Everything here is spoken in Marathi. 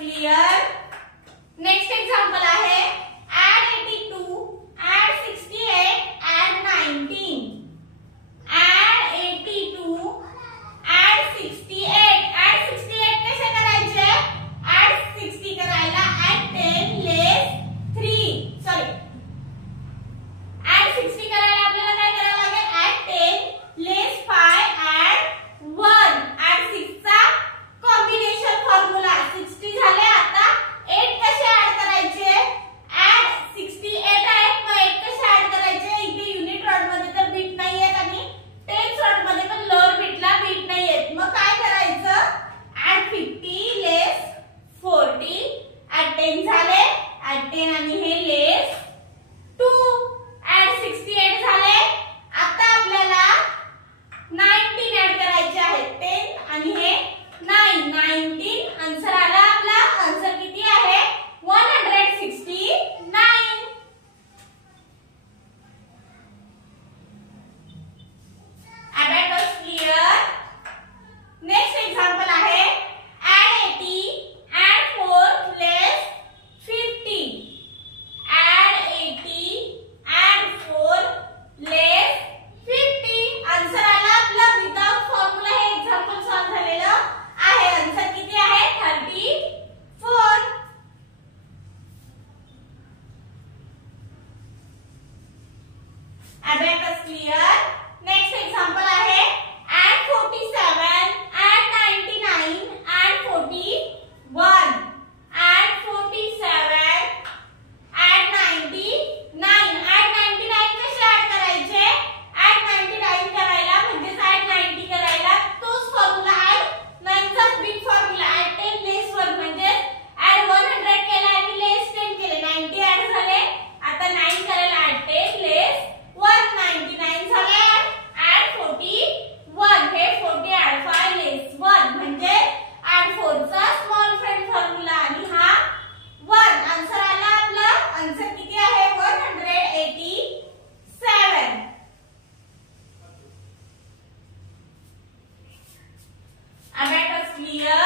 क्लिअर. नेक्स्ट एक्झाम्पल आहे add 82, add 68, add 19. add 82, add 68, add 68 कसे करायचे? add 60 करायला add 10 less 3. सॉरी, add 60 करायला आपल्याला काय करायला लागेल? add 10 less 5 add 1. add 6 चा कॉम्बिनेशन फॉर्म्युला. 60 झाले, आता 8 कसे ऍड करायचे? add 68 आहेत, मग 8 कसे ऍड करायचे? इथे युनिट रॉड मध्ये तर बीट नाहीयेत आणि टेन्स रॉड मध्ये पण लोअर बीटला बीट नाहीयेत. मग काय करायचं? add 50 less 40 add 10 झाले, add 10 आणि हे less 2 add 68 झाले. आता आपल्याला 19 ऍड करायचे आहेत. 10 आणि हे 9, 19. आन्सर आला आपला. आन्सर किती आहे? 169. Abacus clear. नेक्स्ट एक्झाम्पल आहे add 80, add 4 less 50. add 80, add 4 less 50. Answer आला आपला. विदाउट फॉर्म्युला हे एक्झाम्पल सॉल्व्ह झालेलं आहे. आन्सर किती आहे? 34. Abacus clear. नेक्स्ट एक्झाम्पल आहे add 47, add 99, add 41. add 47, add 99. add 99 कसे ऍड करायचे? add 99 करायला म्हणजे add 90 करायला तोच फॉर्म्युला add 9 चाच बिग फॉर्म्युला. add 10 less 1 म्हणजे add 100 केला आणि less 10 केले, 90 ऍड झाले. आता 9 करायला add 10 less 199 झाले. add 41, हे 40 add 5 less 1 म्हणजे add 4 चा स्मॉल फ्रेंड फॉर्म्युला आणि हा 1. आन्सर आला आपला. आन्सर किती आहे? 187. Abacus clear.